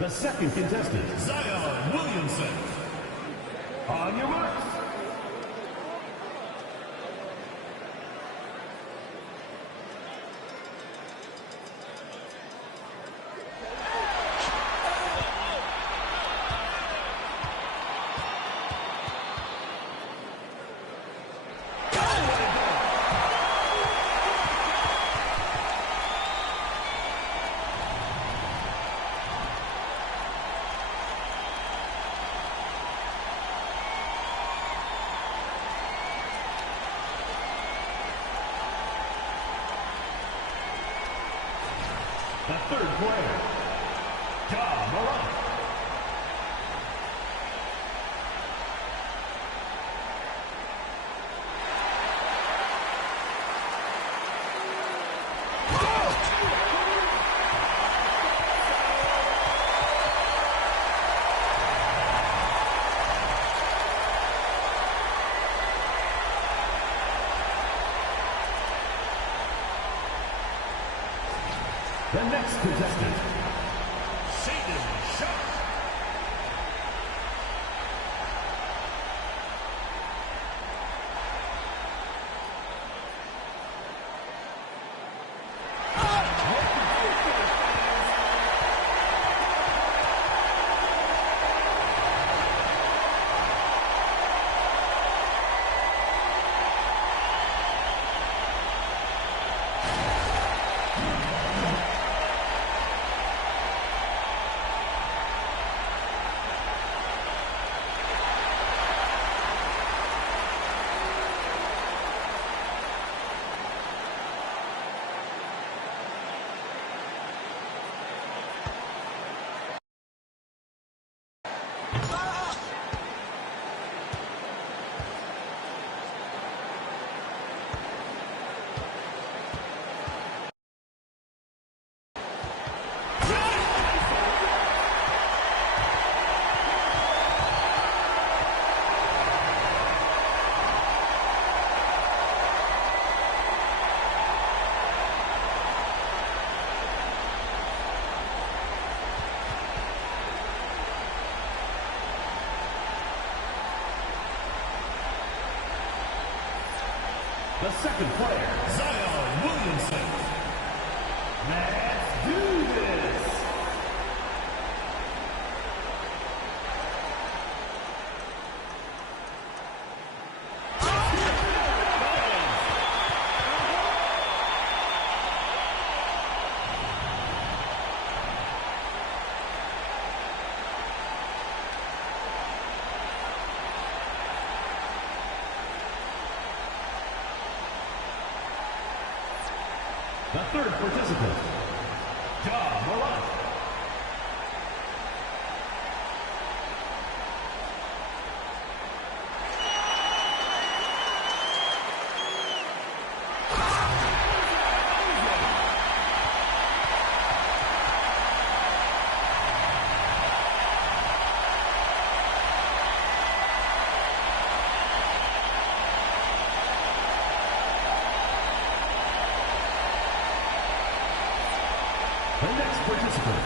The second contestant, Zion Williamson. on your marks. The third player, Ja Morant. The next contestant, Shaden Sharp. The second player, Zion Williamson. let's do this. The third participant, Ja Morant. The next participant,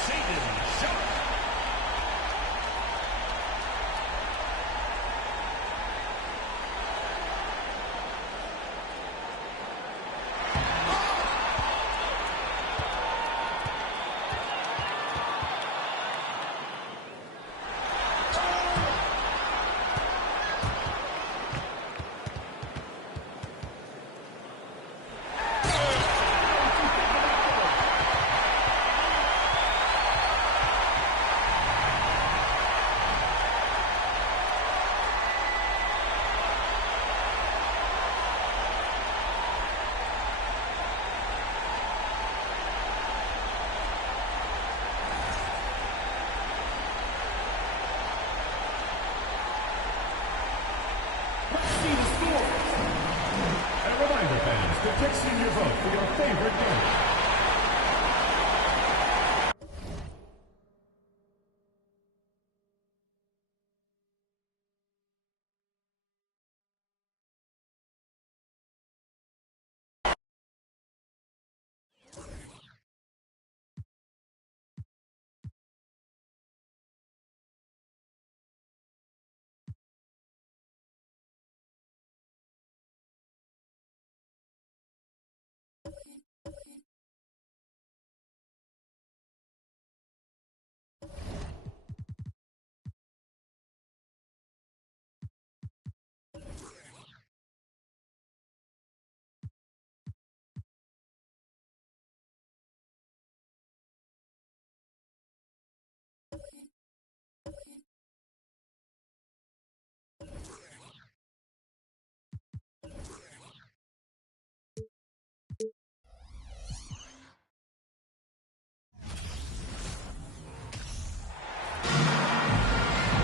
Shaden Sharp. Fixing your vote for your favorite game.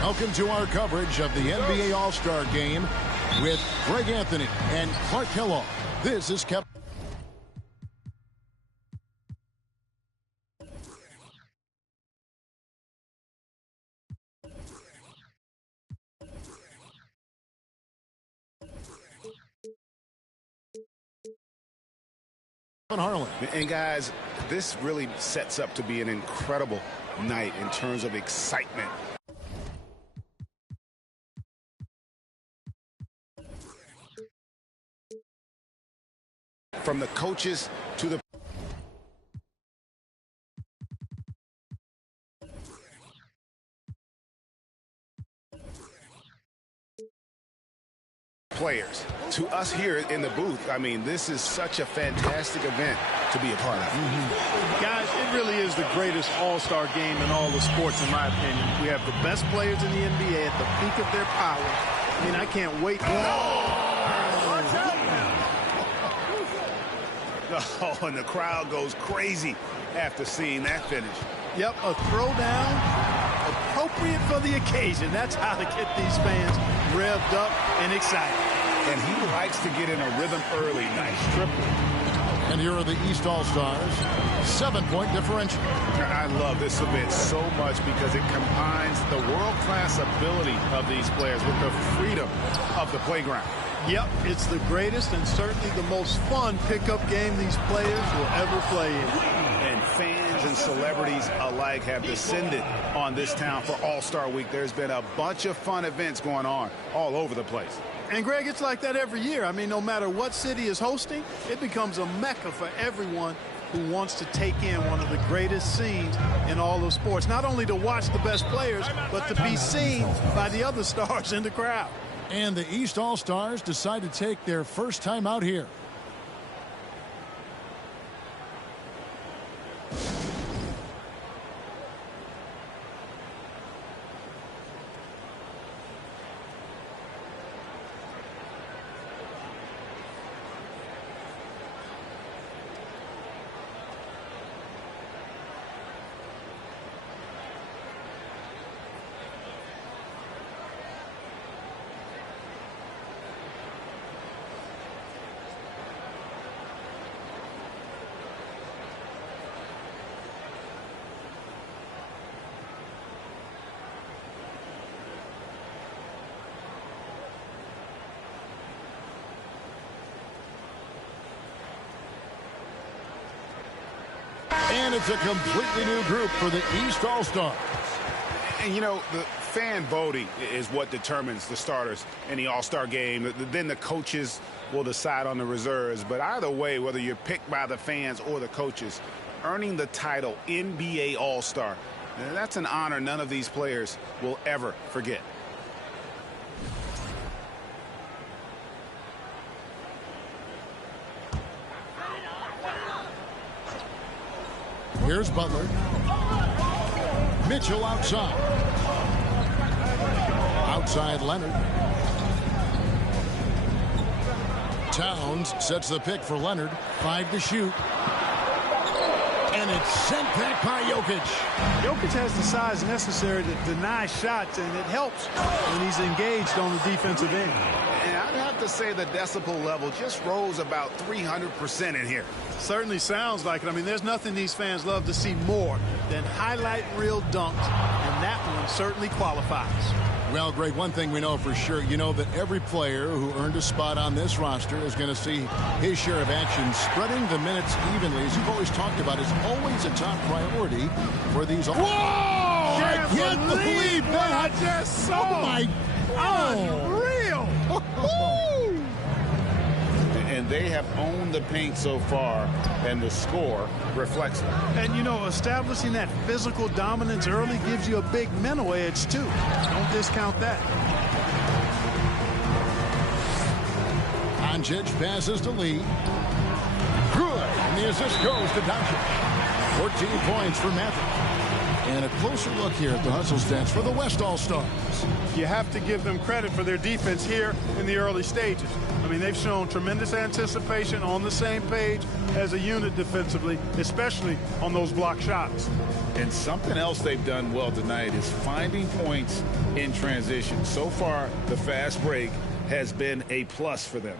Welcome to our coverage of the NBA All-Star Game with Greg Anthony and Clark Kellogg. This is Kevin. Harlan. And guys, this really sets up to be an incredible night in terms of excitement. From the coaches to the players, to us here in the booth. I mean, this is such a fantastic event to be a part of. Guys, it really is the greatest all-star game in all the sports, in my opinion. We have the best players in the NBA at the peak of their power. I mean, I can't wait. Oh, and the crowd goes crazy after seeing that finish. Yep, a throwdown appropriate for the occasion. That's how to get these fans revved up and excited. And he likes to get in a rhythm early. Nice triple. And here are the East All-Stars. 7-point differential. I love this event so much because it combines the world-class ability of these players with the freedom of the playground. Yep, it's the greatest and certainly the most fun pickup game these players will ever play in. And fans and celebrities alike have descended on this town for All-Star Week. There's been a bunch of fun events going on all over the place. And, Greg, it's like that every year. I mean, no matter what city is hosting, it becomes a mecca for everyone who wants to take in one of the greatest scenes in all of sports. Not only to watch the best players, but to be seen by the other stars in the crowd. And the East All-Stars decide to take their first time out here. And it's a completely new group for the East All-Stars. And, you know, the fan voting is what determines the starters in the All-Star game. Then the coaches will decide on the reserves. But either way, whether you're picked by the fans or the coaches, earning the title NBA All-Star, that's an honor none of these players will ever forget. Here's Butler. Mitchell outside. Outside Leonard. Towns sets the pick for Leonard. 5 to shoot. And it's sent back by Jokic. Jokic has the size necessary to deny shots, and it helps when he's engaged on the defensive end. And I'd have to say the decibel level just rose about 300% in here. Certainly sounds like it. I mean, there's nothing these fans love to see more than highlight reel dunks, and that one certainly qualifies. Well, Greg, one thing we know for sure, you know that every player who earned a spot on this roster is going to see his share of action. Spreading the minutes evenly, as you've always talked about, is always a top priority for these. Whoa! I can't believe that! I just saw. Oh, my God! Unreal! And they have owned the paint so far, and the score reflects it. And, you know, establishing that physical dominance early gives you a big mental edge, too. Don't discount that. Doncic passes to Lee. Good. And the assist goes to Doncic. 14 points for Matthew. And a closer look here at the hustle stats for the West All-Stars. You have to give them credit for their defense here in the early stages. I mean, they've shown tremendous anticipation, on the same page as a unit defensively, especially on those block shots. And something else they've done well tonight is finding points in transition. So far, the fast break has been a plus for them.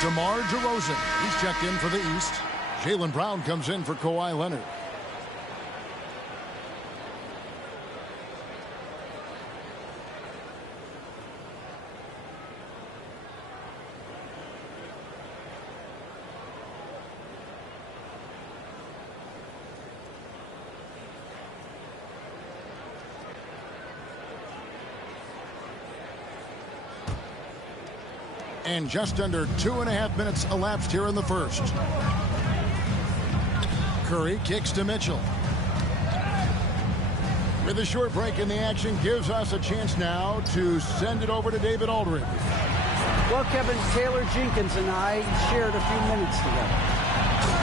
DeMar DeRozan, he's checked in for the East. Jaylen Brown comes in for Kawhi Leonard. And just under 2.5 minutes elapsed here in the first. Curry kicks to Mitchell. With a short break in the action, gives us a chance now to send it over to David Aldridge. Well, Kevin, Taylor Jenkins and I shared a few minutes together.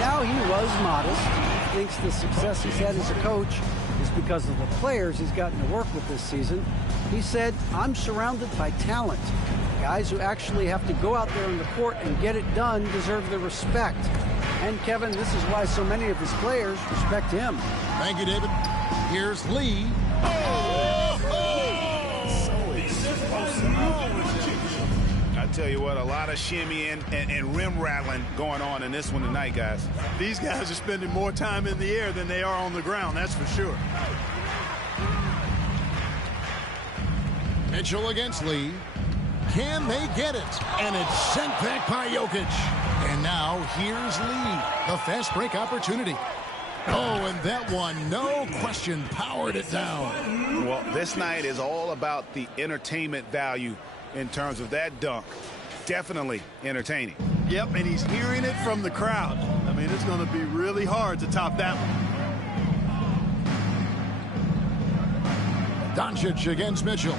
Now, he was modest. He thinks the success he's had as a coach is because of the players he's gotten to work with this season. He said, I'm surrounded by talent. Guys who actually have to go out there on the court and get it done deserve the respect. And, Kevin, this is why so many of his players respect him. Thank you, David. Here's Lee. I tell you what, a lot of shimmying and rim rattling going on in this one tonight, guys. These guys are spending more time in the air than they are on the ground, that's for sure. Mitchell against Lee. Can they get it? And it's sent back by Jokic. And now here's Lee. The fast break opportunity. Oh, and that one, no question, powered it down. Well, this night is all about the entertainment value in terms of that dunk. Definitely entertaining. Yep, and he's hearing it from the crowd. I mean, it's going to be really hard to top that one. Doncic against Mitchell.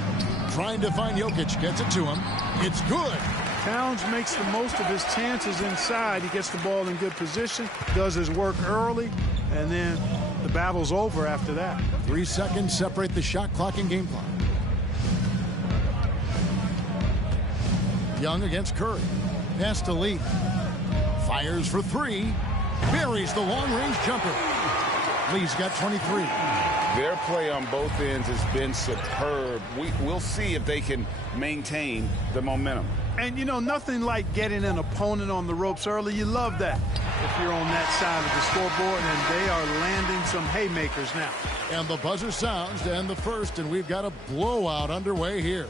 Trying to find Jokic, gets it to him. It's good. Towns makes the most of his chances inside. He gets the ball in good position, does his work early, and then the battle's over after that. 3 seconds separate the shot clock and game clock. Young against Curry. Pass to Lee. Fires for 3. Buries the long-range jumper. Lee's got 23. Their play on both ends has been superb. We'll see if they can maintain the momentum. And, you know, nothing like getting an opponent on the ropes early. You love that if you're on that side of the scoreboard, and they are landing some haymakers now. And the buzzer sounds to end the first, and we've got a blowout underway here.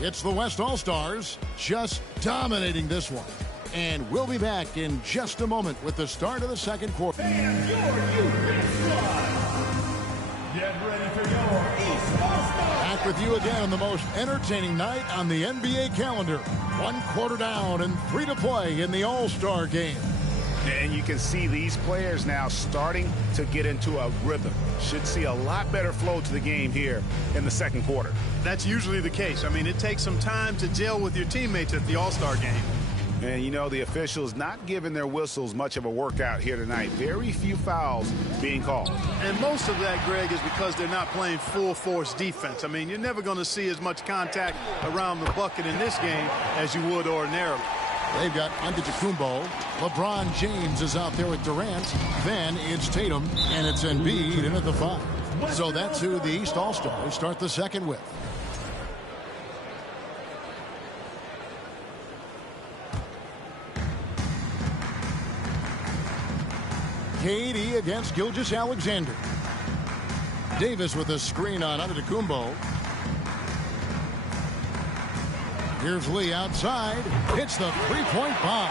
It's the West All-Stars just dominating this one. And we'll be back in just a moment with the start of the second quarter. And your Ukraine squad. Get ready for your East All-Star. Back with you again on the most entertaining night on the NBA calendar. 1 quarter down and 3 to play in the All-Star game. And you can see these players now starting to get into a rhythm. Should see a lot better flow to the game here in the second quarter. That's usually the case. I mean, it takes some time to gel with your teammates at the All-Star game. And, you know, the officials not giving their whistles much of a workout here tonight. Very few fouls being called. And most of that, Greg, is because they're not playing full-force defense. I mean, you're never going to see as much contact around the bucket in this game as you would ordinarily. They've got Antetokounmpo. LeBron James is out there with Durant. Then it's Tatum, and it's Embiid in at the 5. So that's who the East All-Stars start the second with. KD against Gilgeous-Alexander. Davis with a screen on Antetokounmpo. Here's Lee outside. Hits the three-point bomb.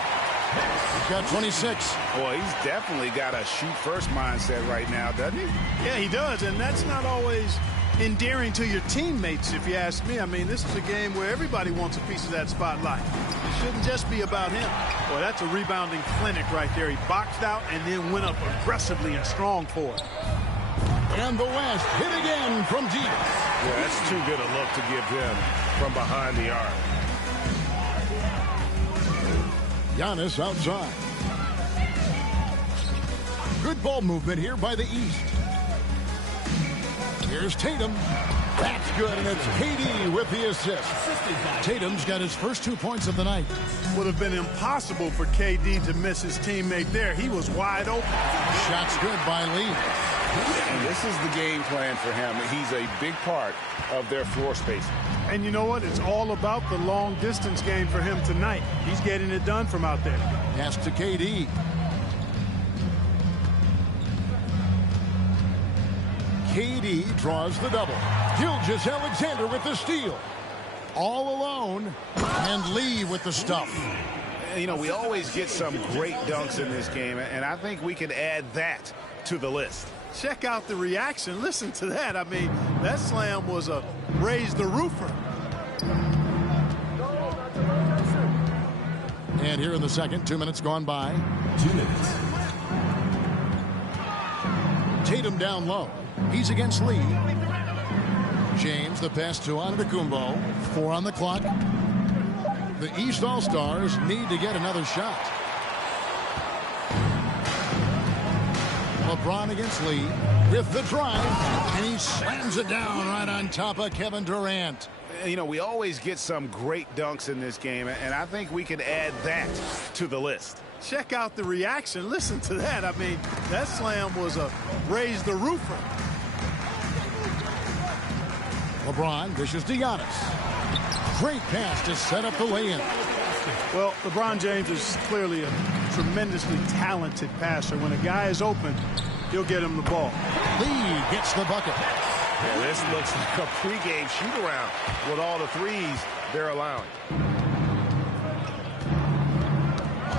He's got 26. Boy, he's definitely got a shoot-first mindset right now, doesn't he? Yeah, he does, and that's not always endearing to your teammates, if you ask me. I mean, this is a game where everybody wants a piece of that spotlight. It shouldn't just be about him. Boy, that's a rebounding clinic right there. He boxed out and then went up aggressively and strong for it. And the West hit again from deep. Yeah, that's too good a look to give him from behind the arc. Giannis outside. Good ball movement here by the East. Here's Tatum. That's good, and it's KD with the assist. Tatum's got his first 2 points of the night. Would have been impossible for KD to miss his teammate there. He was wide open. Shots good by Lee. And this is the game plan for him. He's a big part of their floor spacing. And you know what? It's all about the long-distance game for him tonight. He's getting it done from out there. Pass to KD. KD draws the double. Gilgeous-Alexander with the steal. All alone. And Lee with the stuff. You know, we always get some great dunks in this game, and I think we can add that to the list. Check out the reaction. Listen to that. I mean, that slam was a raise the roofer. And here in the second, 2 minutes gone by. 2 minutes. Tatum down low. He's against Lee. James, the pass to Antetokounmpo. 4 on the clock. The East All-Stars need to get another shot. LeBron against Lee with the drive, and he slams it down right on top of Kevin Durant. You know, we always get some great dunks in this game, and I think we can add that to the list. Check out the reaction. Listen to that. I mean, that slam was a raise the roofer. LeBron dishes to Giannis. Great pass to set up the lay-in. Well, LeBron James is clearly a tremendously talented passer. When a guy is open, he'll get him the ball. Lee gets the bucket. Yeah, this looks like a pregame shoot-around with all the threes they're allowing.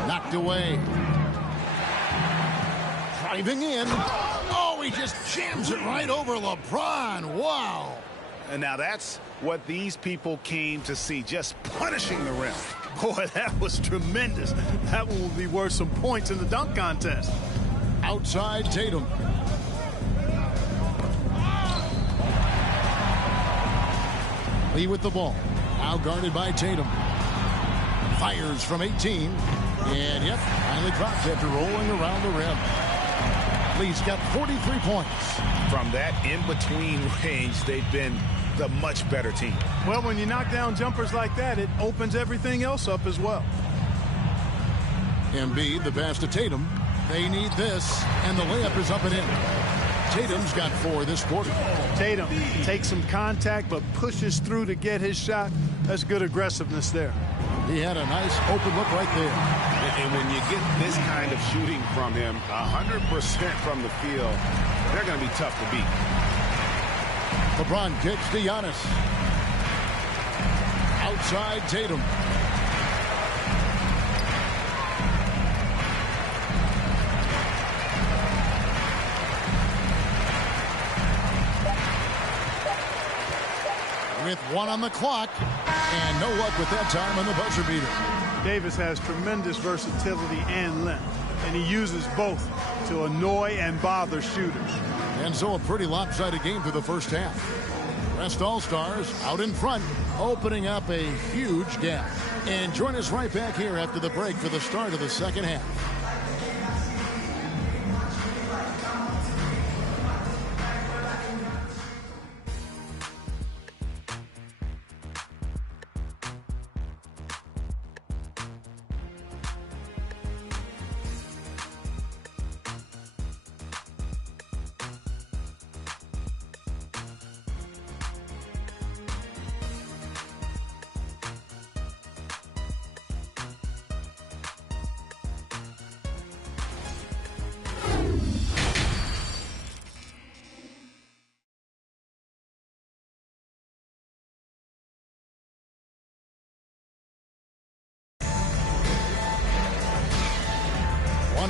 Knocked away. Driving in. Oh, he just jams it right over LeBron. Wow. And now that's what these people came to see, just punishing the rim. Boy, that was tremendous. That one will be worth some points in the dunk contest. Outside Tatum. Lee with the ball. Now guarded by Tatum. Fires from 18. And yep, finally drops after rolling around the rim. Lee's got 43 points. From that in-between range, they've been the much better team. Well, when you knock down jumpers like that, it opens everything else up as well. Embiid, the pass to Tatum. They need this, and the layup is up and in. Tatum's got 4 this quarter. Tatum takes some contact, but pushes through to get his shot. That's good aggressiveness there. He had a nice open look right there. And when you get this kind of shooting from him, 100% from the field, they're going to be tough to beat. LeBron kicks to Giannis. Outside Tatum. With 1 on the clock, and no luck with that time on the buzzer beater. Davis has tremendous versatility and length, and he uses both to annoy and bother shooters. And so a pretty lopsided game through the first half. West All-Stars out in front, opening up a huge gap. And join us right back here after the break for the start of the second half.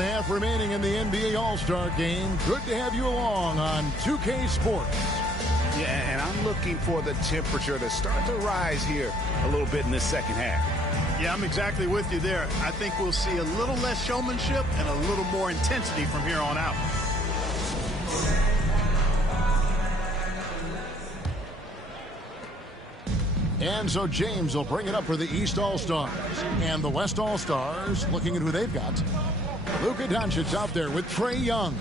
1/2 remaining in the NBA All-Star Game. Good to have you along on 2K Sports. Yeah, and I'm looking for the temperature to start to rise here a little bit in the second half. Yeah, I'm exactly with you there. I think we'll see a little less showmanship and a little more intensity from here on out. And so James will bring it up for the East All-Stars. And the West All-Stars looking at who they've got. Luka Doncic out there with Trae Young.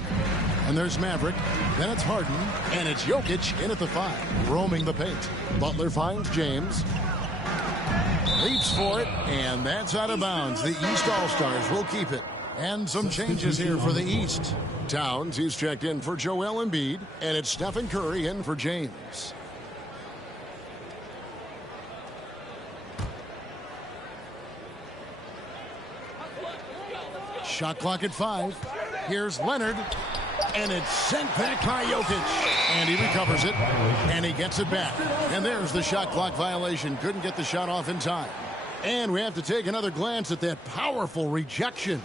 And there's Maverick. Then it's Harden. And it's Jokic in at the 5, roaming the paint. Butler finds James. Leaps for it. And that's out of bounds. The East All-Stars will keep it. And some changes here for the East. Towns, he's checked in for Joel Embiid. And it's Stephen Curry in for James. Shot clock at 5. Here's Leonard. And it's sent back by Jokic. And he recovers it. And he gets it back. And there's the shot clock violation. Couldn't get the shot off in time. And we have to take another glance at that powerful rejection.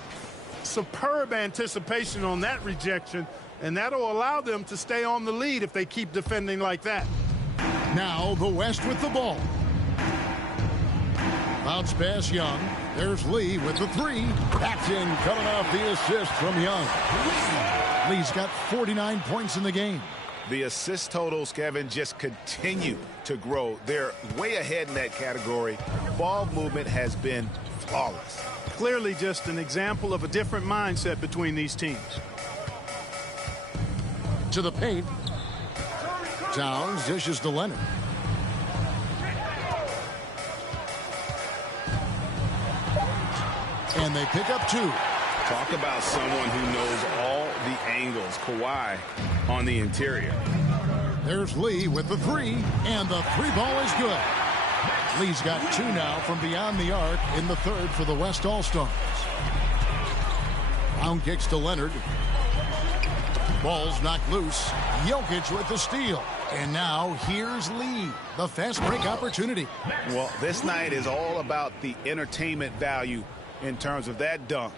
Superb anticipation on that rejection. And that'll allow them to stay on the lead if they keep defending like that. Now the West with the ball. Bounce pass Young. There's Lee with the 3. That's in, coming off the assist from Young. Lee's got 49 points in the game. The assist totals, Kevin, just continue to grow. They're way ahead in that category. Ball movement has been flawless. Clearly just an example of a different mindset between these teams. To the paint. Towns dishes to Leonard. And they pick up 2. Talk about someone who knows all the angles. Kawhi on the interior. There's Lee with the 3. And the 3 ball is good. Lee's got 2 now from beyond the arc in the 3rd for the West All-Stars. Brown kicks to Leonard. Ball's knocked loose. Jokic with the steal. And now here's Lee. The fast break opportunity. Well, this night is all about the entertainment value in terms of that dunk.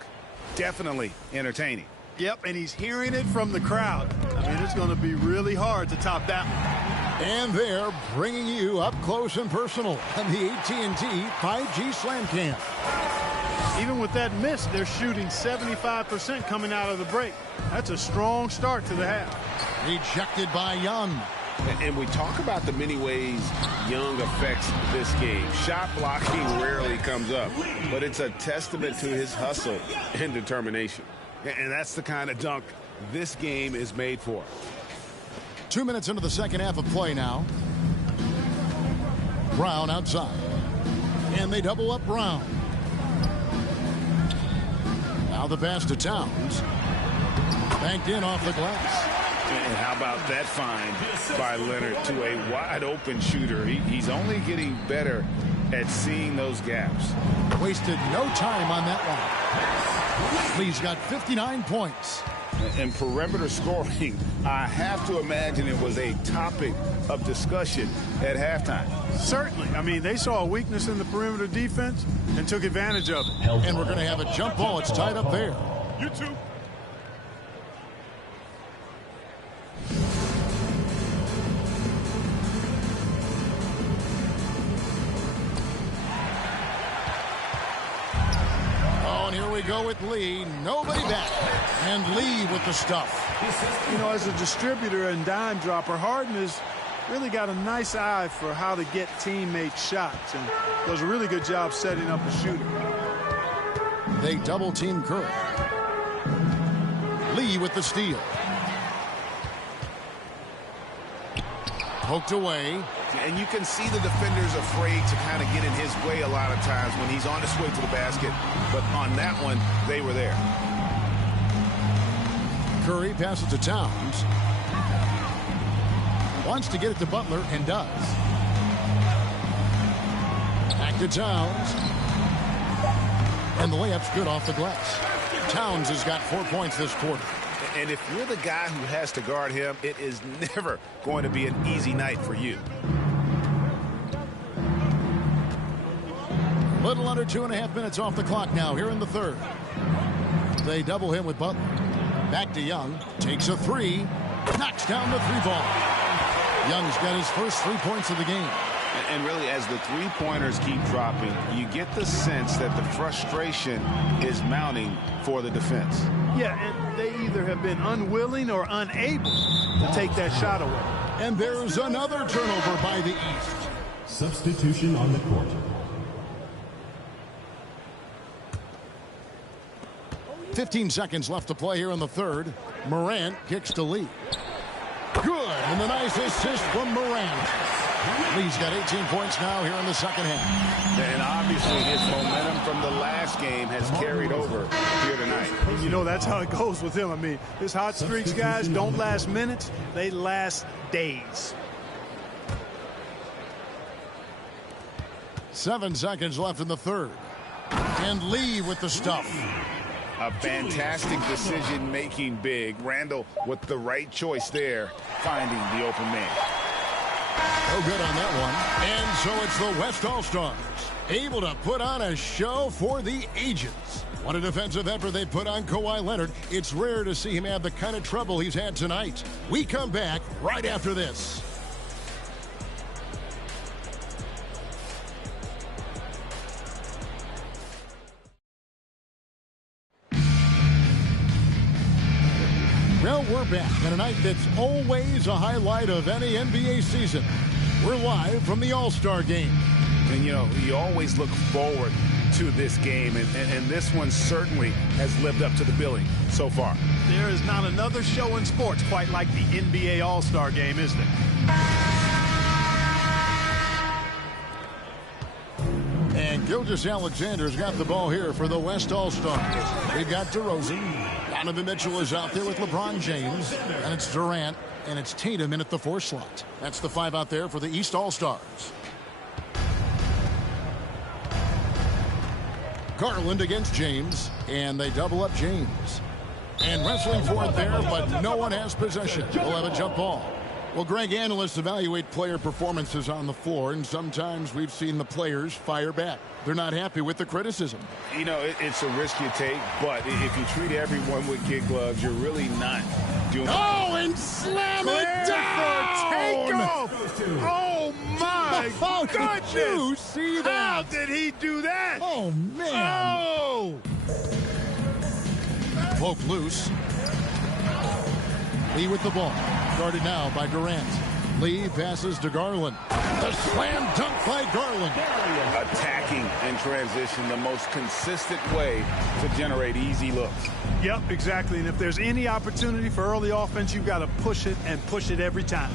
Definitely entertaining. Yep, and he's hearing it from the crowd. I mean, it's going to be really hard to top that one. And they're bringing you up close and personal on the AT&T 5G Slam Cam. Even with that miss, they're shooting 75% coming out of the break. That's a strong start to the half. Rejected by Young. And we talk about the many ways Young affects this game. Shot blocking rarely comes up, but it's a testament to his hustle and determination. And that's the kind of dunk this game is made for. 2 minutes into the second half of play now. Brown outside. And they double up Brown. Now the pass to Towns. Banked in off the glass. And how about that find by Leonard to a wide open shooter? He's only getting better at seeing those gaps. Wasted no time on that one. Lee's got 59 points. And perimeter scoring, I have to imagine it was a topic of discussion at halftime. Certainly. I mean, they saw a weakness in the perimeter defense and took advantage of it. And we're going to have a jump ball. It's tied up there. You two. We go with Lee. Nobody back. And Lee with the stuff. You know, as a distributor and dime dropper, Harden has really got a nice eye for how to get teammate shots and does a really good job setting up the shooter. They double team Curry. Lee with the steal. Poked away. And you can see the defenders afraid to kind of get in his way a lot of times when he's on his way to the basket. But on that one, they were there. Curry passes to Towns. Wants to get it to Butler and does. Back to Towns. And the layup's good off the glass. Towns has got 4 points this quarter. And if you're the guy who has to guard him, it is never going to be an easy night for you. Little under 2.5 minutes off the clock now here in the 3rd. They double him with Butler. Back to Young. Takes a three. Knocks down the three ball. Young's got his first 3 points of the game. And really, as the three-pointers keep dropping, you get the sense that the frustration is mounting for the defense. Yeah, and they either have been unwilling or unable to take that shot away. And there's another turnover by the East. Substitution on the court. .15 seconds left to play here in the third. Morant kicks to Lee. Good, and a nice assist from Morant. Lee's got 18 points now here in the second half. And obviously his momentum from the last game has carried over here tonight. And you know that's how it goes with him. I mean, his hot streaks, guys, don't last minutes. They last days. 7 seconds left in the third. And Lee with the stuff. A fantastic decision-making big. Randall with the right choice there, finding the open man. Oh, good on that one. And so it's the West All-Stars, able to put on a show for the ages. What a defensive effort they put on Kawhi Leonard. It's rare to see him have the kind of trouble he's had tonight. We come back right after this. Well, we're back on a night that's always a highlight of any NBA season. We're live from the All-Star game. And, you know, you always look forward to this game, and this one certainly has lived up to the billing so far. There is not another show in sports quite like the NBA All-Star game, is there? And Gilgeous-Alexander's got the ball here for the West All-Stars. They've got DeRozan. Donovan Mitchell is out there with LeBron James. And it's Durant. And it's Tatum in at the 4 slot. That's the 5 out there for the East All-Stars. Garland against James. And they double up James. And wrestling for it there, but no one has possession. We'll have a jump ball. Well, Greg, analysts evaluate player performances on the floor, and sometimes we've seen the players fire back. They're not happy with the criticism. You know, it's a risk you take, but if you treat everyone with kid gloves, you're really not doing Oh, and slam it down! Takeoff! Oh, my goodness! Did you see that? How did he do that? Oh, man. Oh! Poke loose. Lee with the ball. Guarded now by Durant. Lee passes to Garland. The slam dunk by Garland. attacking in transition, the most consistent way to generate easy looks. Yep, exactly. And if there's any opportunity for early offense, you've got to push it and push it every time.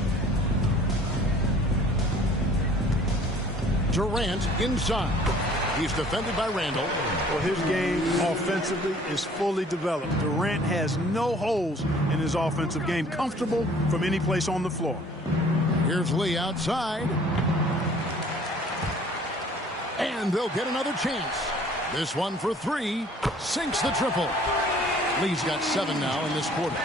Durant inside. He's defended by Randall. Well, his game offensively is fully developed. Durant has no holes in his offensive game. Comfortable from any place on the floor. Here's Lee outside. And they'll get another chance. This one for three. Sinks the triple. Lee's got 7 now in this quarter.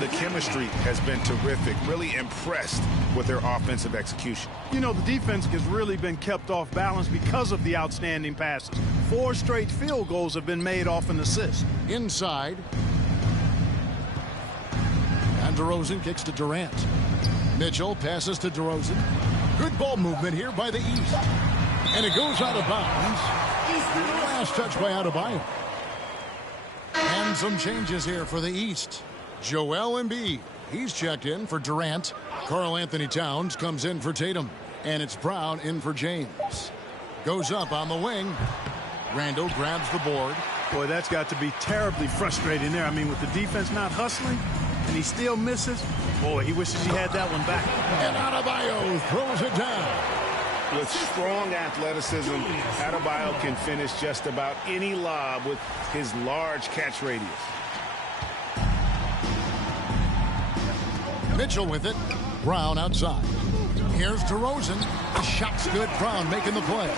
The chemistry has been terrific. Really impressed with their offensive execution. You know, the defense has really been kept off balance because of the outstanding passes. 4 straight field goals have been made off an assist. Inside. And DeRozan kicks to Durant. Mitchell passes to DeRozan. Good ball movement here by the East. And it goes out of bounds. Last touch by Adebayo. And some changes here for the East. Joel Embiid, he's checked in for Durant. Karl Anthony Towns comes in for Tatum. And it's Brown in for James. Goes up on the wing. Randall grabs the board. Boy, that's got to be terribly frustrating there. I mean, with the defense not hustling, and he still misses. Boy, he wishes he had that one back. And Adebayo throws it down. With strong athleticism, Adebayo can finish just about any lob with his large catch radius. Mitchell with it. Brown outside. Here's DeRozan. The shot's good. Brown making the play.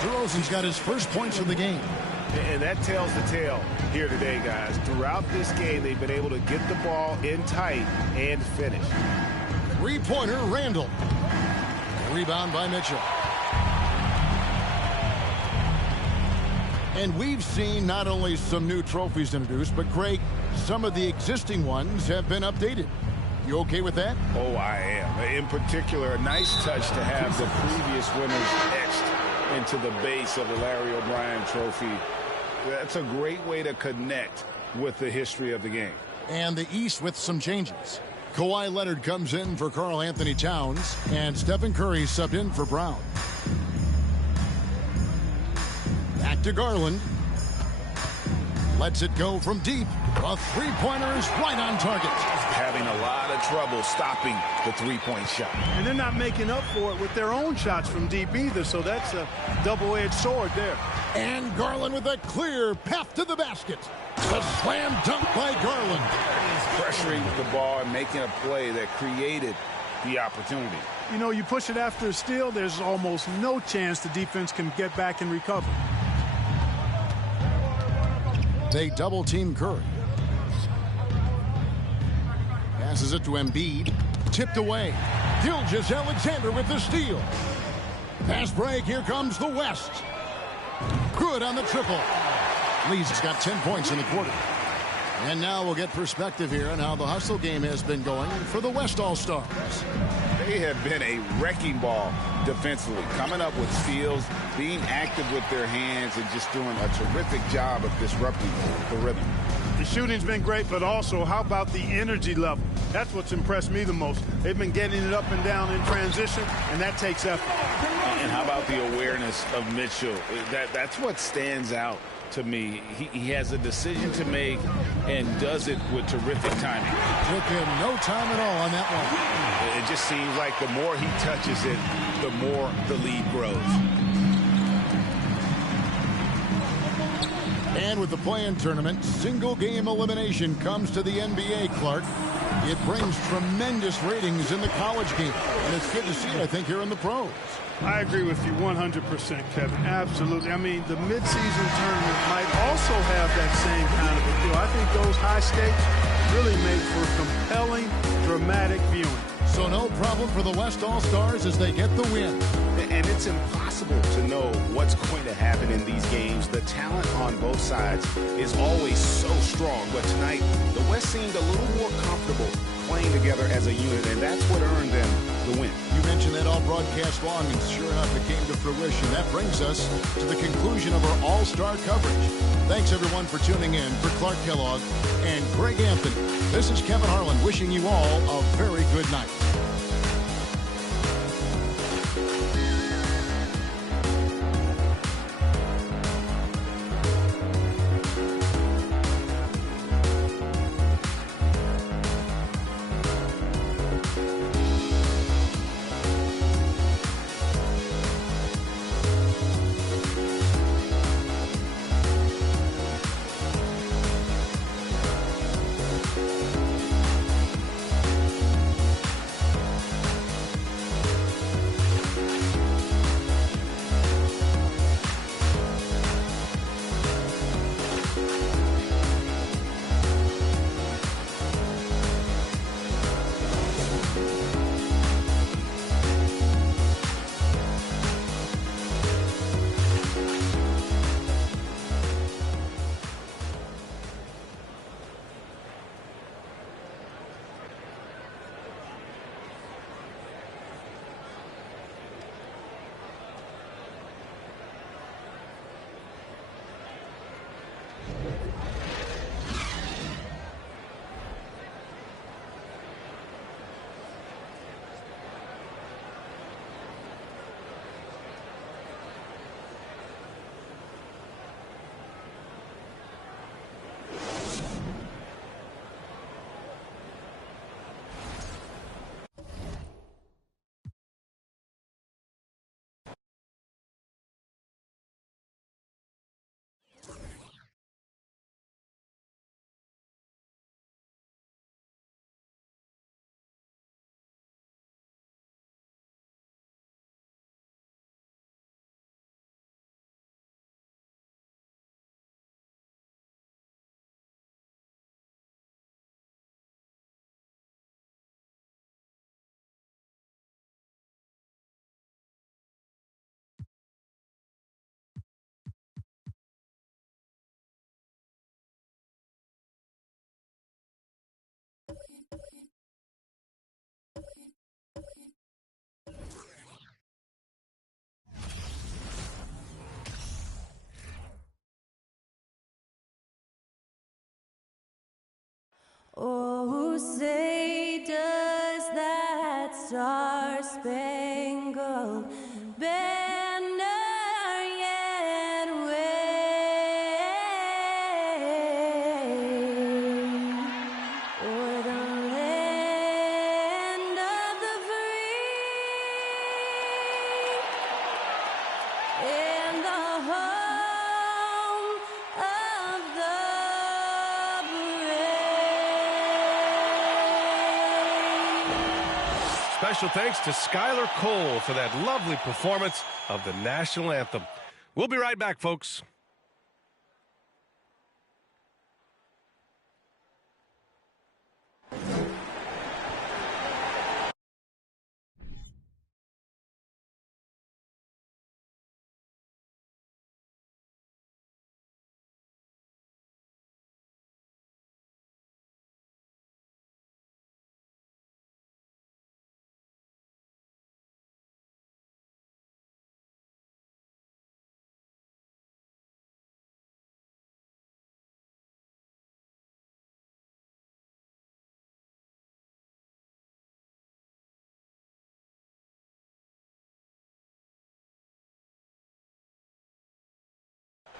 DeRozan's got his first points of the game. And that tells the tale here today, guys. Throughout this game, they've been able to get the ball in tight and finish. Three-pointer, Randall. Rebound by Mitchell. And we've seen not only some new trophies introduced, but Craig, some of the existing ones have been updated. You okay with that? Oh, I am. In particular, a nice touch to have the previous winners etched into the base of the Larry O'Brien trophy. That's a great way to connect with the history of the game. And the East with some changes. Kawhi Leonard comes in for Karl Anthony Towns, and Stephen Curry subbed in for Brown. Back to Garland. Lets it go from deep. A three-pointer is right on target. Having a lot of trouble stopping the three-point shot. And they're not making up for it with their own shots from deep either, so that's a double-edged sword there. And Garland with a clear path to the basket. A slam dunk by Garland. Pressuring the ball and making a play that created the opportunity. You know, you push it after a steal, there's almost no chance the defense can get back and recover. They double-team Curry. Passes it to Embiid. Tipped away. Gilgeous-Alexander with the steal. Pass break. Here comes the West. Good on the triple. Lee's got 10 points in the quarter. And now we'll get perspective here on how the hustle game has been going for the West All-Stars. They have been a wrecking ball defensively, coming up with steals, being active with their hands, and just doing a terrific job of disrupting the rhythm. The shooting's been great, but also how about the energy level? That's what's impressed me the most. They've been getting it up and down in transition, and that takes effort. And how about the awareness of Mitchell? That's what stands out to me. He has a decision to make and does it with terrific timing. Took him no time at all on that one. It just seems like the more he touches it, the more the lead grows. And with the play-in tournament, single-game elimination comes to the NBA, Clark. It brings tremendous ratings in the college game. And it's good to see it, I think, here in the pros. I agree with you 100%, Kevin. Absolutely. I mean, the midseason tournament might also have that same kind of appeal. I think those high stakes really make for compelling, dramatic viewing. So no problem for the West All-Stars as they get the win. And it's impossible to know what's going to happen in these games. The talent on both sides is always so strong. But tonight, the West seemed a little more comfortable playing together as a unit, and that's what earned them the win. You mentioned that all broadcast long, and sure enough, it came to fruition. That brings us to the conclusion of our All-Star coverage. Thanks, everyone, for tuning in. For Clark Kellogg and Greg Anthony, this is Kevin Harlan wishing you all a very good night. Oh, say does that star-spangled banner yet wave o'er the land of the free and the home of the Special thanks to Skylar Cole for that lovely performance of the national anthem. We'll be right back, folks.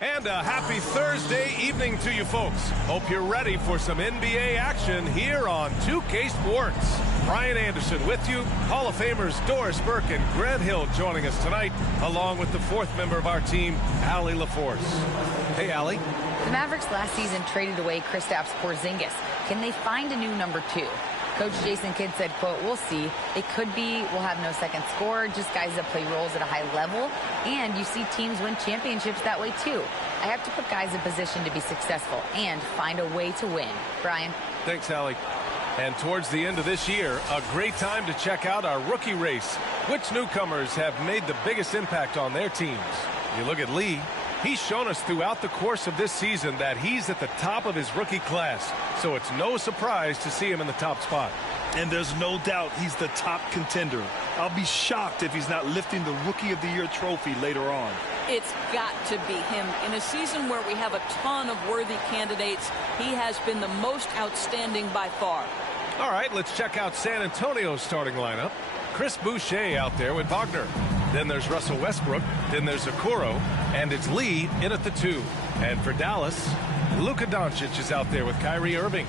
And a happy Thursday evening to you folks. Hope you're ready for some NBA action here on 2K Sports. Brian Anderson with you. Hall of Famers Doris Burke and Grant Hill joining us tonight, along with the fourth member of our team, Allie LaForce. Hey, Allie. The Mavericks last season traded away Kristaps Porzingis. Can they find a new number 2? Coach Jason Kidd said, quote, "We'll see. It could be we'll have no second scorer, just guys that play roles at a high level. And you see teams win championships that way, too. I have to put guys in position to be successful and find a way to win." Brian. Thanks, Allie. And towards the end of this year, a great time to check out our rookie race. Which newcomers have made the biggest impact on their teams? You look at Lee. He's shown us throughout the course of this season that he's at the top of his rookie class, so it's no surprise to see him in the top spot. And there's no doubt he's the top contender. I'll be shocked if he's not lifting the Rookie of the Year trophy later on. It's got to be him. In a season where we have a ton of worthy candidates, he has been the most outstanding by far. All right, let's check out San Antonio's starting lineup. Chris Boucher out there with Wagner. Then there's Russell Westbrook. Then there's Okoro. And it's Lee in at the 2. And for Dallas, Luka Doncic is out there with Kyrie Irving.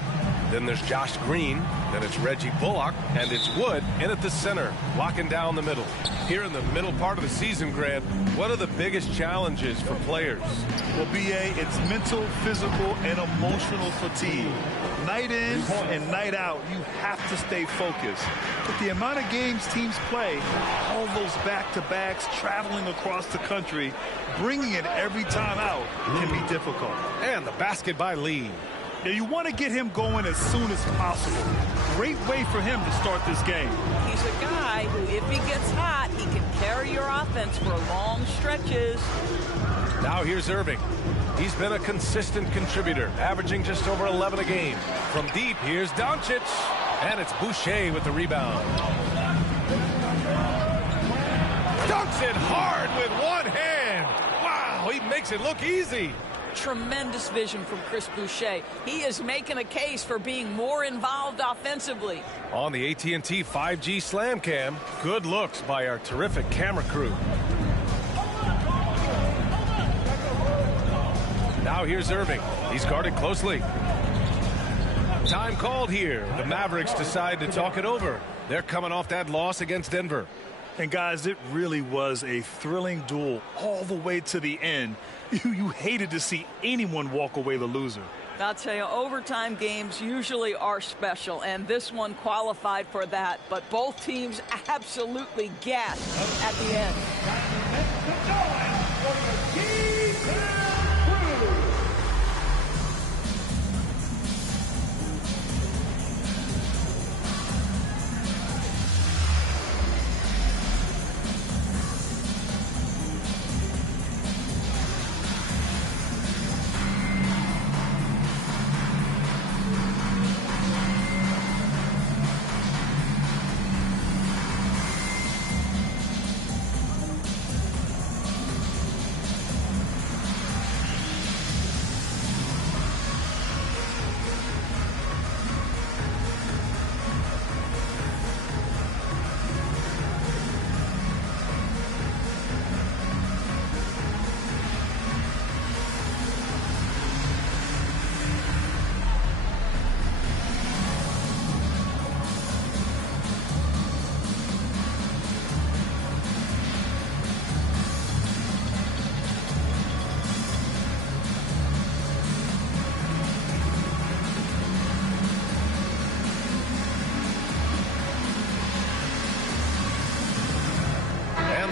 Then there's Josh Green. Then it's Reggie Bullock. And it's Wood in at the center, locking down the middle. Here in the middle part of the season, Grant, what are the biggest challenges for players? Well, B.A., it's mental, physical, and emotional fatigue. Night in and night out, you have to stay focused. But the amount of games teams play, all those back-to-backs, traveling across the country, bringing it every time out can be difficult. And the basket by Lee. Now, you want to get him going as soon as possible. Great way for him to start this game. He's a guy who, if he gets hot, he can carry your offense for long stretches. Now here's Irving. He's been a consistent contributor, averaging just over 11 a game. From deep, here's Doncic. And it's Boucher with the rebound. Dunks it hard with one hand. Wow, he makes it look easy. Tremendous vision from Chris Boucher. He is making a case for being more involved offensively. On the AT&T 5G Slam Cam, good looks by our terrific camera crew. Now here's Irving. He's guarded closely. Time called here. The Mavericks decide to talk it over. They're coming off that loss against Denver. And guys, it really was a thrilling duel all the way to the end. You hated to see anyone walk away the loser. I'll tell you, overtime games usually are special, and this one qualified for that. But both teams absolutely gasped at the end.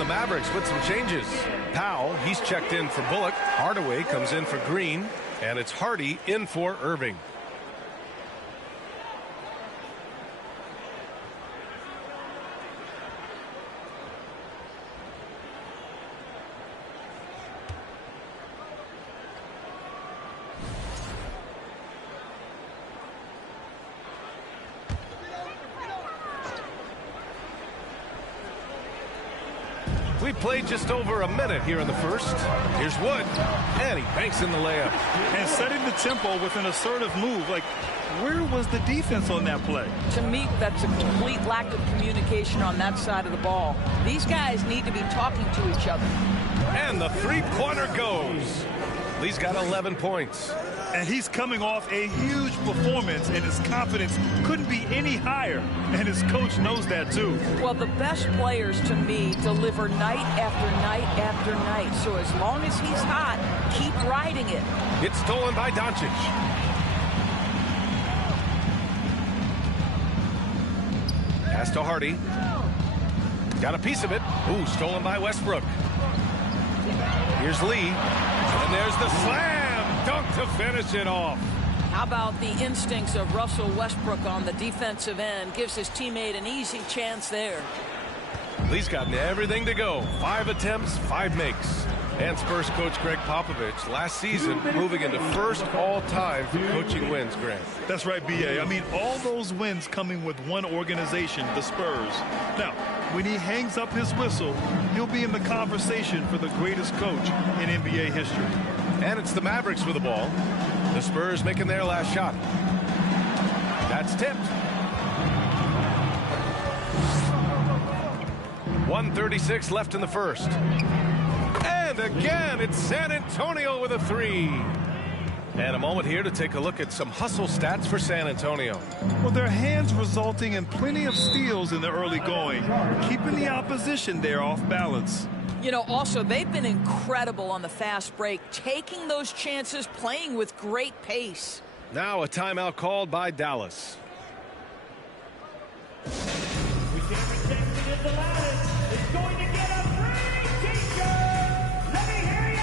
the Mavericks with some changes. Powell, he's checked in for Bullock. Hardaway comes in for Green. And it's Hardy in for Irving. We played just over a minute here in the first. Here's Wood, and he banks in the layup. And setting the tempo with an assertive move. Like, where was the defense on that play? To me, that's a complete lack of communication on that side of the ball. These guys need to be talking to each other. And the three-pointer goes. Lee's got 11 points. And he's coming off a huge performance, and his confidence couldn't be any higher. And his coach knows that, too. Well, the best players, to me, deliver night after night after night. So as long as he's hot, keep riding it. It's stolen by Doncic. Pass to Hardy. Got a piece of it. Ooh, stolen by Westbrook. Here's Lee. And there's the slam. Dunk to finish it off. How about the instincts of Russell Westbrook on the defensive end? Gives his teammate an easy chance there. Lee's gotten everything to go. 5 attempts, 5 makes. And Spurs coach Greg Popovich last season moving into first all-time for coaching wins, Grant. That's right, B.A. I mean, all those wins coming with one organization, the Spurs. Now, when he hangs up his whistle, he'll be in the conversation for the greatest coach in NBA history. And it's the Mavericks with the ball. The Spurs making their last shot. That's tipped. 1:36 left in the first. And again, it's San Antonio with a three. And a moment here to take a look at some hustle stats for San Antonio. Well, their hands resulting in plenty of steals in the early going, keeping the opposition there off balance. You know, also, they've been incredible on the fast break, taking those chances, playing with great pace. Now a timeout called by Dallas. It's going to get a free t-shirt. Let me hear you.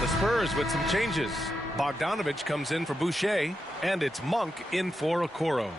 The Spurs with some changes. Bogdanovich comes in for Boucher, and it's Monk in for Okoro.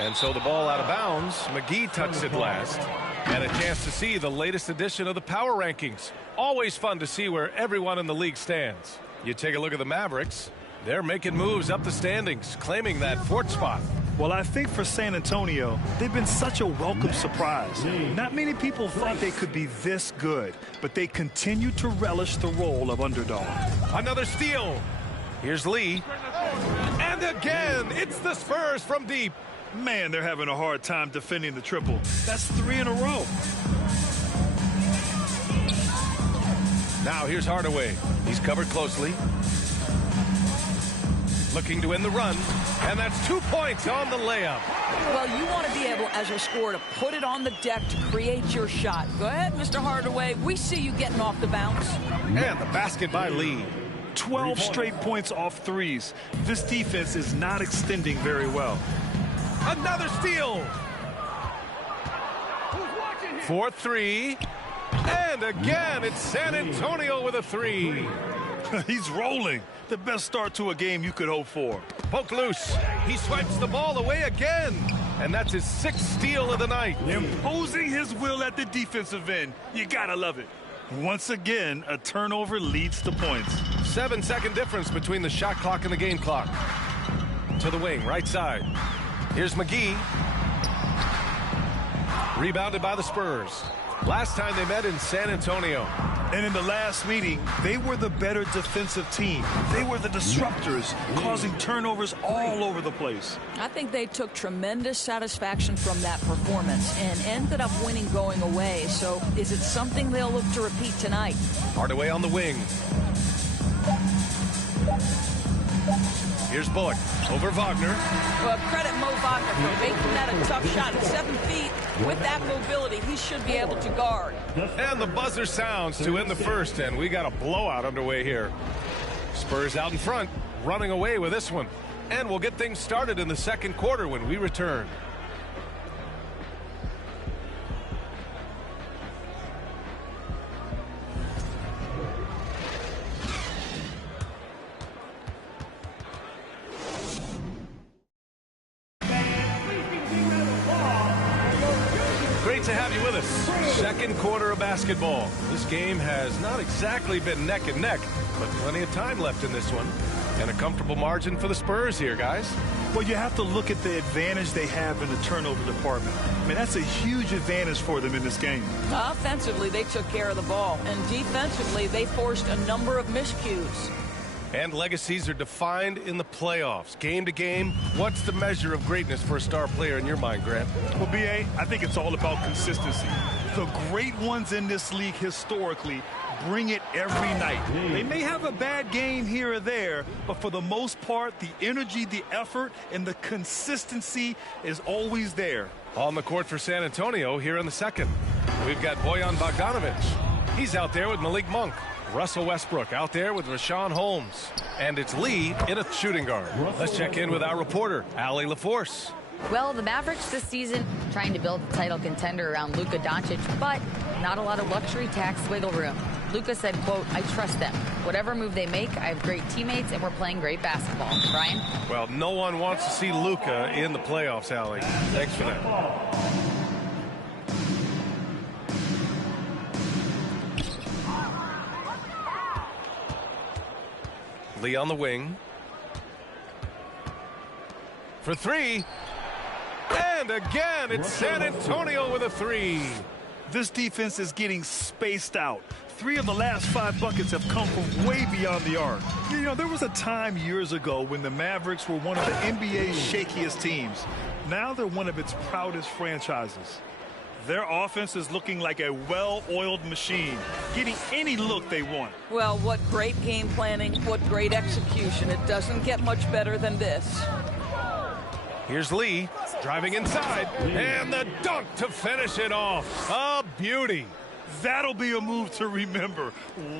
And so the ball out of bounds. McGee touched it last. And a chance to see the latest edition of the power rankings. Always fun to see where everyone in the league stands. You take a look at the Mavericks. They're making moves up the standings, claiming that fourth spot. Well, I think for San Antonio, they've been such a welcome surprise. Not many people thought they could be this good, but they continue to relish the role of underdog. Another steal. Here's Lee. And again, it's the Spurs from deep. Man, they're having a hard time defending the triple. That's 3 in a row. Now here's Hardaway. He's covered closely. Looking to win the run, and that's 2 points on the layup. Well, you want to be able, as a scorer, to put it on the deck to create your shot. Go ahead, Mr. Hardaway. We see you getting off the bounce. And the basket by Lee. 12 straight points off threes. This defense is not extending very well. Another steal. 4-3. And again, it's San Antonio with a three. He's rolling. The best start to a game you could hope for. Poke loose. He swipes the ball away again. And that's his 6th steal of the night. Imposing his will at the defensive end. You gotta love it. Once again, a turnover leads to points. 7-second difference between the shot clock and the game clock. To the wing, right side. Here's McGee. Rebounded by the Spurs. Last time they met in San Antonio. And in the last meeting, they were the better defensive team. They were the disruptors, causing turnovers all over the place. I think they took tremendous satisfaction from that performance and ended up winning going away. So is it something they'll look to repeat tonight? Hardaway on the wing. Here's Bullock over Wagner. Well, credit Mo Wagner for making that a tough shot at 7 feet. With that mobility, he should be able to guard. And the buzzer sounds to end the first, and we got a blowout underway here. Spurs out in front, running away with this one. And we'll get things started in the second quarter when we return. To have you with us. Second quarter of basketball. This game has not exactly been neck and neck, but plenty of time left in this one. And a comfortable margin for the Spurs here, guys. Well, you have to look at the advantage they have in the turnover department. I mean, that's a huge advantage for them in this game. Offensively, they took care of the ball. And defensively, they forced a number of miscues. And legacies are defined in the playoffs. Game to game, what's the measure of greatness for a star player in your mind, Grant? Well, B.A., I think it's all about consistency. The great ones in this league historically bring it every night. They may have a bad game here or there, but for the most part, the energy, the effort, and the consistency is always there. On the court for San Antonio here in the second. We've got Bojan Bogdanovic. He's out there with Malik Monk. Russell Westbrook out there with Rashawn Holmes. And it's Lee in a shooting guard. Let's check in with our reporter, Allie LaForce. Well, the Mavericks this season trying to build a title contender around Luka Doncic, but not a lot of luxury tax wiggle room. Luka said, quote, "I trust them. Whatever move they make, I have great teammates and we're playing great basketball." Brian? Well, no one wants to see Luka in the playoffs, Allie. Thanks for that. Lee on the wing. For three. And again, it's San Antonio with a three. This defense is getting spaced out. 3 of the last 5 buckets have come from way beyond the arc. You know, there was a time years ago when the Mavericks were one of the NBA's shakiest teams. Now they're one of its proudest franchises. Their offense is looking like a well-oiled machine, getting any look they want. Well, what great game planning, what great execution. It doesn't get much better than this. Here's Lee driving inside, and the dunk to finish it off. A beauty. That'll be a move to remember.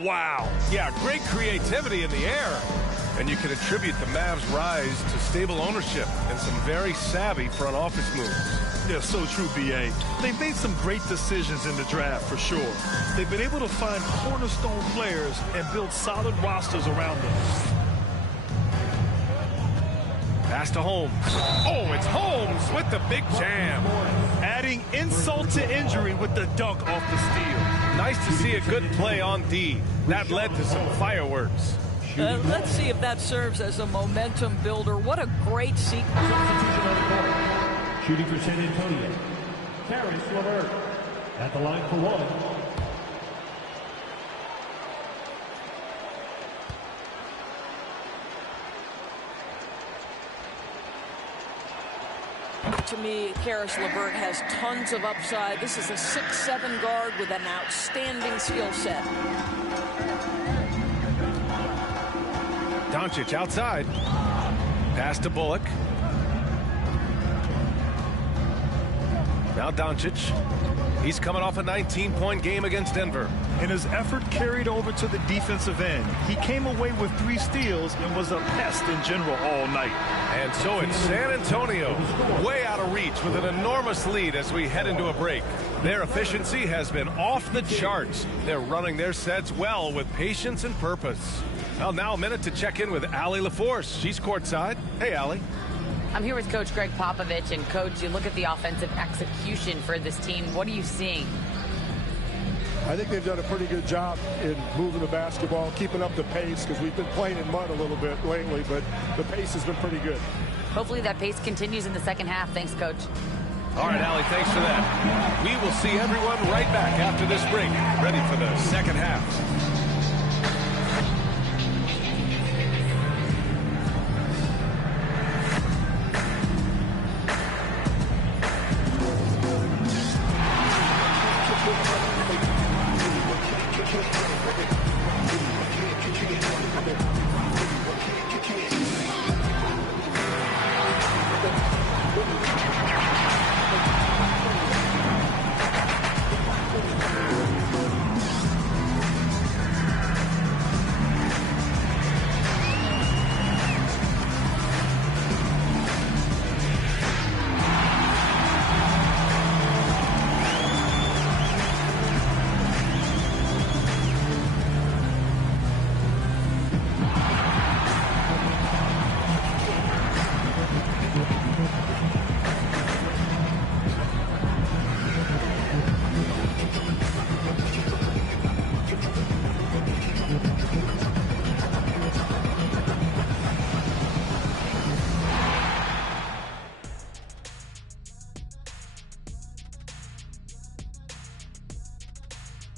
Wow. Yeah, great creativity in the air. And you can attribute the Mavs' rise to stable ownership and some very savvy front office moves. Yeah, so true, B.A. They've made some great decisions in the draft, for sure. They've been able to find cornerstone players and build solid rosters around them. Pass to Holmes. Oh, it's Holmes with the big jam. Adding insult to injury with the dunk off the steal. Nice to see a good play on D. That led to some fireworks. Let's see if that serves as a momentum builder. What a great sequence. Shooting for San Antonio, Caris LeVert. At the line for one. To me, Caris LeVert has tons of upside. This is a 6'7" guard with an outstanding skill set. Doncic outside. Pass to Bullock. Now Doncic. He's coming off a 19-point game against Denver. And his effort carried over to the defensive end. He came away with 3 steals and was a pest in general all night. And so it's San Antonio, way out of reach with an enormous lead as we head into a break. Their efficiency has been off the charts. They're running their sets well with patience and purpose. Well, now a minute to check in with Allie LaForce. She's courtside. Hey, Allie. I'm here with Coach Greg Popovich. And, Coach, you look at the offensive execution for this team. What are you seeing? I think they've done a pretty good job in moving the basketball, keeping up the pace, because we've been playing in mud a little bit lately, but the pace has been pretty good. Hopefully that pace continues in the second half. Thanks, Coach. All right, Allie, thanks for that. We will see everyone right back after this break, ready for the second half.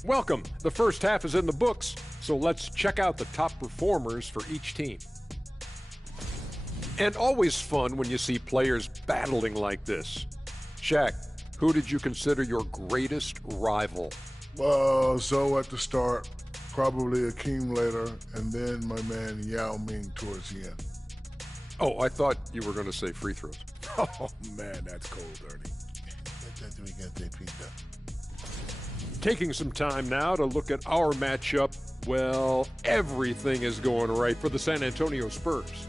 Welcome. The first half is in the books, so let's check out the top performers for each team. And always fun when you see players battling like this. Shaq, who did you consider your greatest rival? So at the start, probably Akeem later, and then my man Yao Ming towards the end. Oh, I thought you were going to say free throws. Oh, man, that's cold, Ernie. Taking some time now to look at our matchup. Well, everything is going right for the San Antonio Spurs.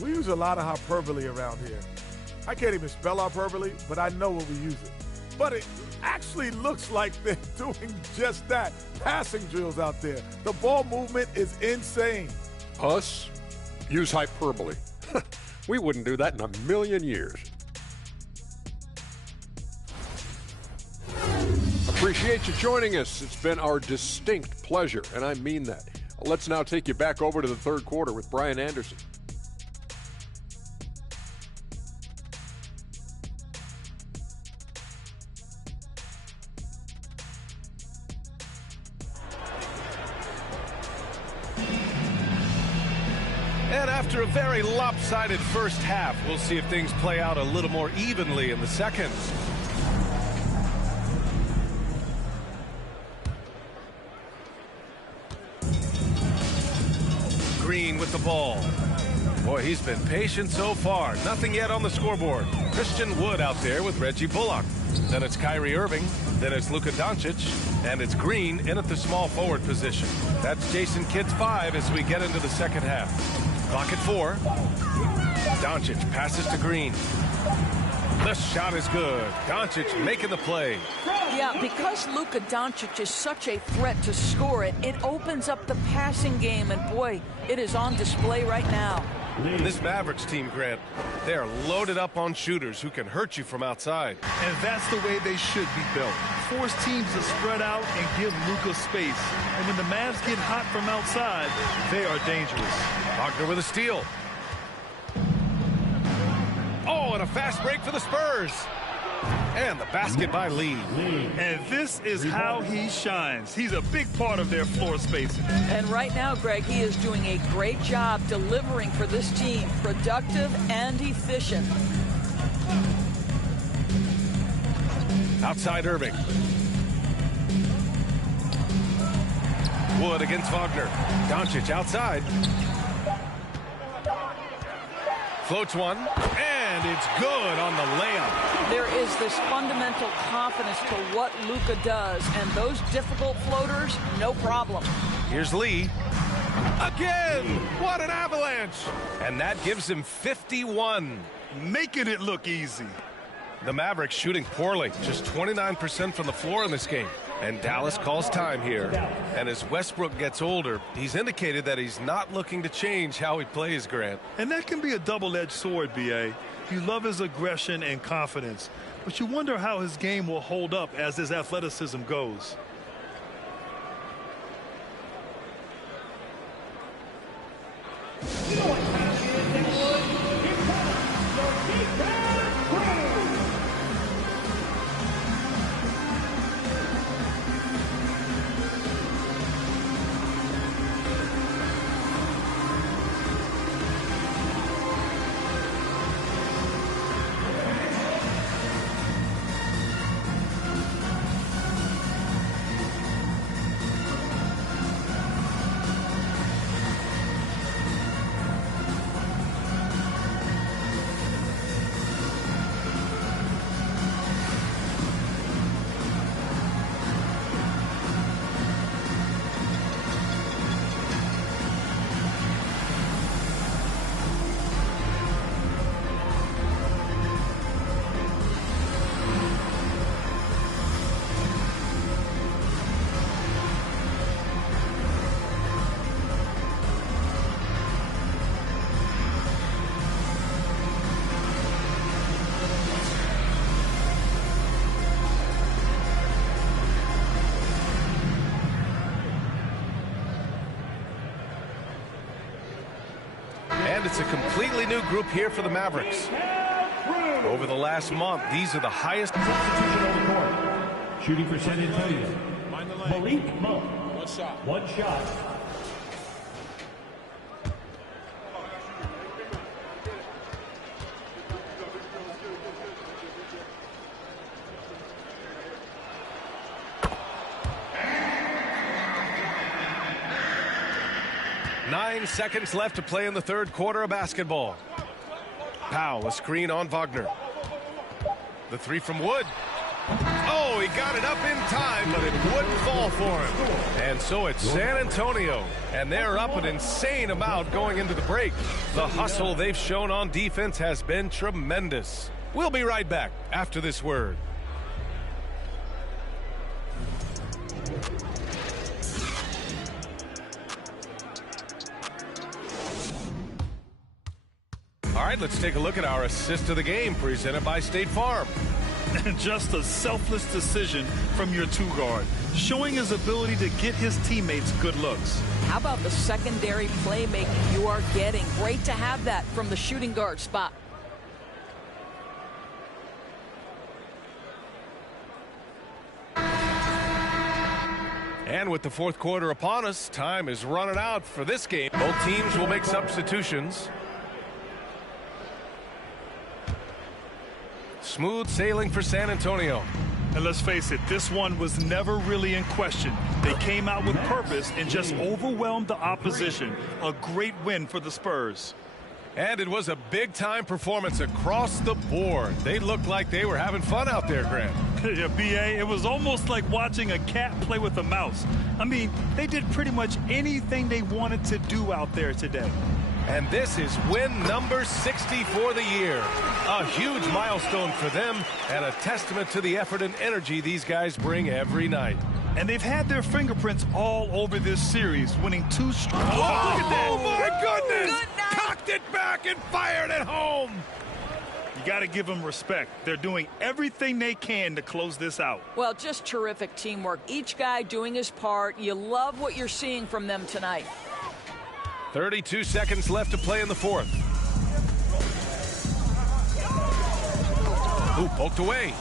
We use a lot of hyperbole around here. I can't even spell hyperbole, but I know when we use it. But it actually looks like they're doing just that. Passing drills out there. The ball movement is insane. Us? Use hyperbole. We wouldn't do that in a million years. Appreciate you joining us. It's been our distinct pleasure, and I mean that. Let's now take you back over to the third quarter with Brian Anderson. And after a very lopsided first half, we'll see if things play out a little more evenly in the second. Green with the ball. Boy, he's been patient so far. Nothing yet on the scoreboard. Christian Wood out there with Reggie Bullock. Then it's Kyrie Irving. Then it's Luka Doncic. And it's Green in at the small forward position. That's Jason Kidd's 5 as we get into the second half. Clock at 4. Doncic passes to Green. The shot is good. Doncic making the play. Yeah, because Luka Doncic is such a threat to score it, it opens up the passing game, and boy, it is on display right now. This Mavericks team, Grant, they are loaded up on shooters who can hurt you from outside. And that's the way they should be built. Force teams to spread out and give Luka space. And when the Mavs get hot from outside, they are dangerous. Wagner with a steal. Oh, and a fast break for the Spurs. And the basket by Lee. And this is how he shines. He's a big part of their floor spacing. And right now, Greg, he is doing a great job delivering for this team. Productive and efficient. Outside Irving. Wood against Wagner. Doncic outside. Floats one, and it's good on the layup. There is this fundamental confidence to what Luka does, and those difficult floaters, no problem. Here's Lee. Again! What an avalanche! And that gives him 51. Making it look easy. The Mavericks shooting poorly, just 29% from the floor in this game. And Dallas calls time here. And as Westbrook gets older, he's indicated that he's not looking to change how he plays, Grant. And that can be a double-edged sword, B.A. You love his aggression and confidence, but you wonder how his game will hold up as his athleticism goes. It's a completely new group here for the Mavericks. Over the last month, these are the highest. Substitution on the court. Shooting for San Antonio. Malik Monk. One shot. Nine seconds left to play in the third quarter of basketball. Powell, a screen on Wagner. The three from Wood. Oh, he got it up in time, but it wouldn't fall for him. And so it's San Antonio, and they're up an insane amount going into the break. The hustle they've shown on defense has been tremendous. We'll be right back after this word. All right, let's take a look at our assist of the game presented by State Farm. Just a selfless decision from your two guard, showing his ability to get his teammates good looks. How about the secondary playmaking you are getting? Great to have that from the shooting guard spot. And with the fourth quarter upon us, time is running out for this game. Both teams will make substitutions. Smooth sailing for San Antonio. And let's face it, this one was never really in question. They came out with purpose and just overwhelmed the opposition. A great win for the Spurs. And it was a big-time performance across the board. They looked like they were having fun out there, Grant. Yeah, B.A., it was almost like watching a cat play with a mouse. I mean, they did pretty much anything they wanted to do out there today. And this is win number 60 for the year. A huge milestone for them and a testament to the effort and energy these guys bring every night. And they've had their fingerprints all over this series, winning 2 straight. Oh, look at that! Oh, my goodness! Cocked it back and fired it home! You got to give them respect. They're doing everything they can to close this out. Well, just terrific teamwork. Each guy doing his part. You love what you're seeing from them tonight. 32 seconds left to play in the fourth. Ooh, poked away.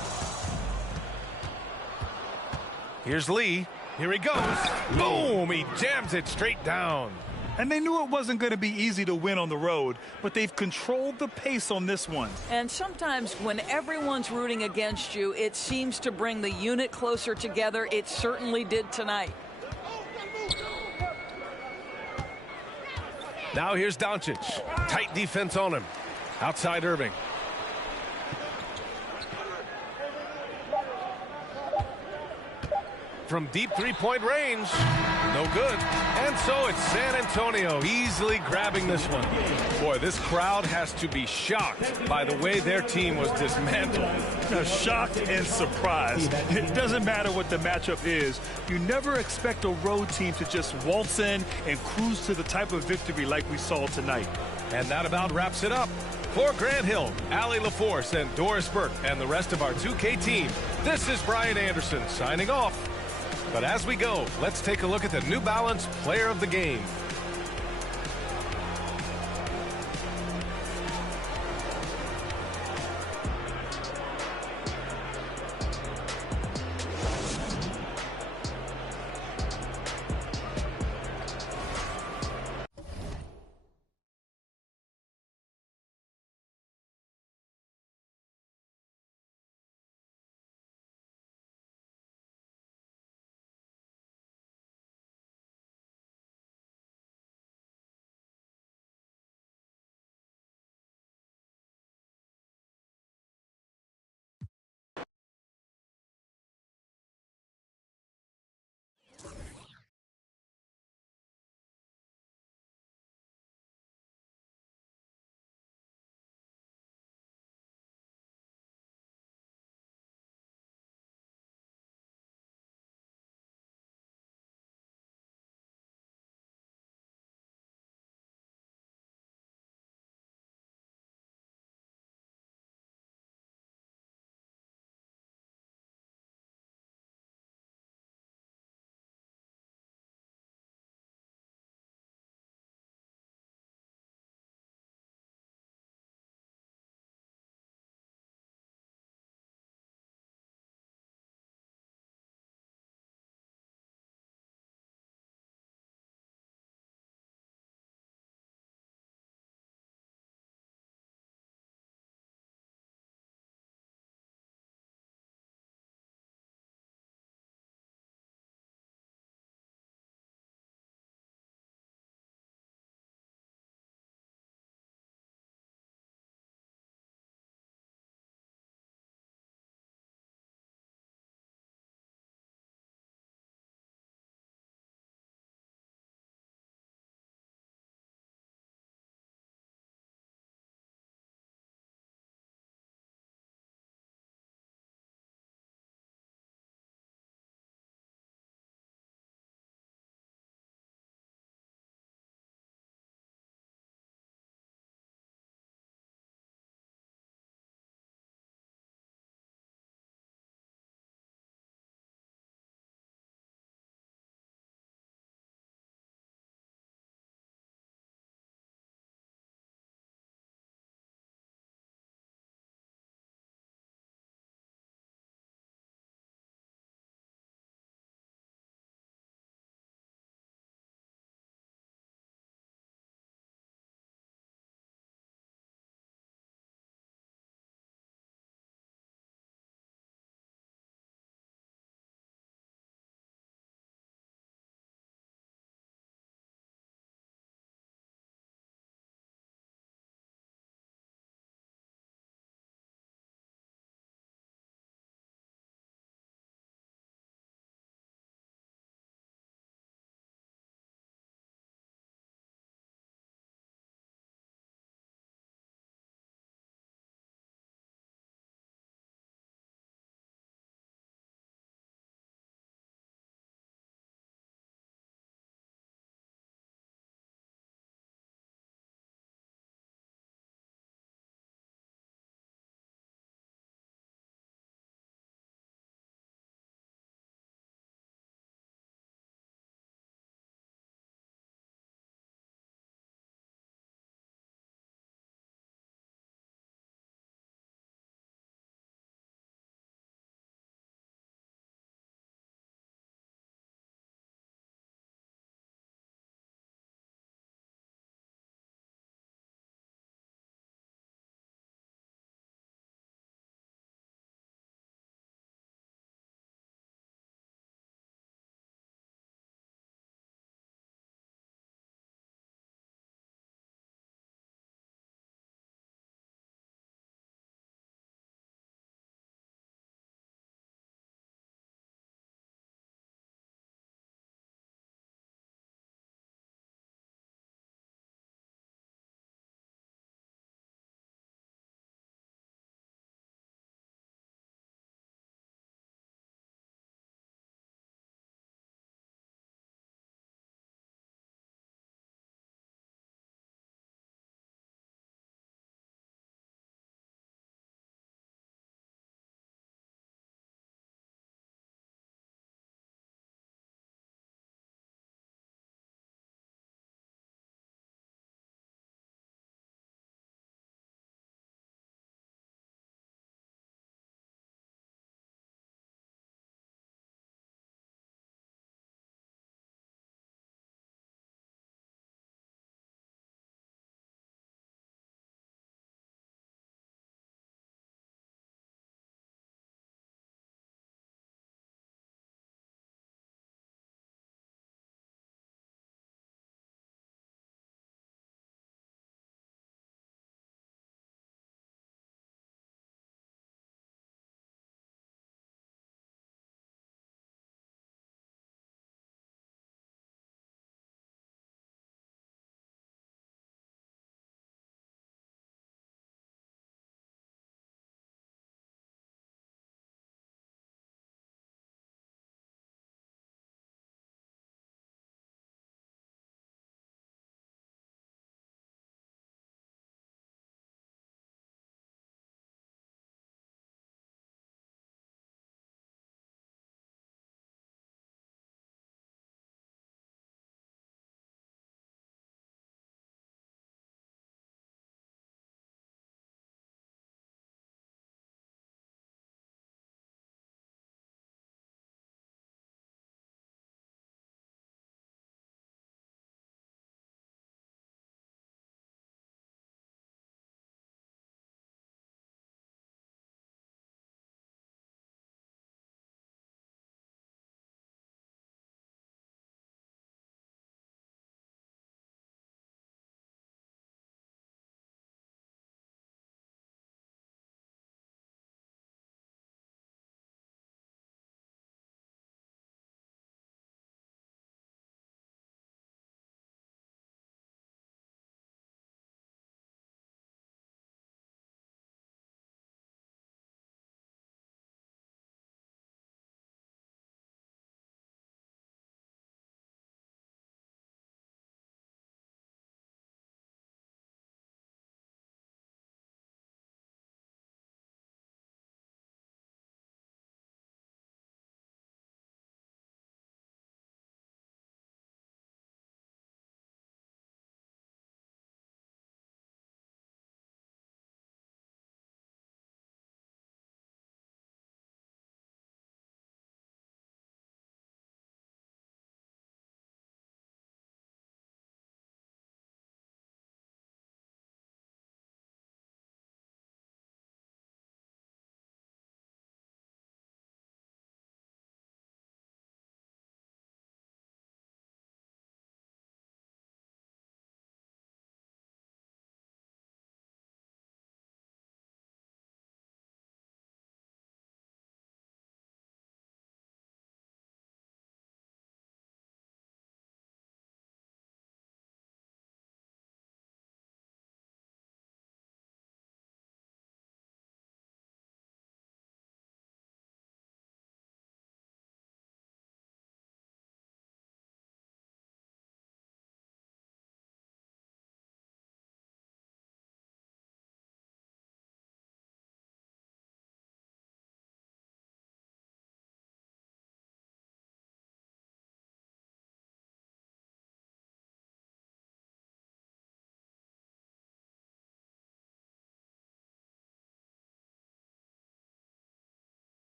Here's Lee. Here he goes. Boom! He jams it straight down. And they knew it wasn't going to be easy to win on the road, but they've controlled the pace on this one. And sometimes when everyone's rooting against you, it seems to bring the unit closer together. It certainly did tonight. Now here's Doncic. Tight defense on him. Outside Irving. From deep three-point range. No good. And so it's San Antonio easily grabbing this one. Boy, this crowd has to be shocked by the way their team was dismantled. Shocked and surprised. It doesn't matter what the matchup is. You never expect a road team to just waltz in and cruise to the type of victory like we saw tonight. And that about wraps it up. For Grant Hill, Allie LaForce, and Doris Burke, and the rest of our 2K team, this is Brian Anderson signing off. But as we go, let's take a look at the New Balance Player of the Game.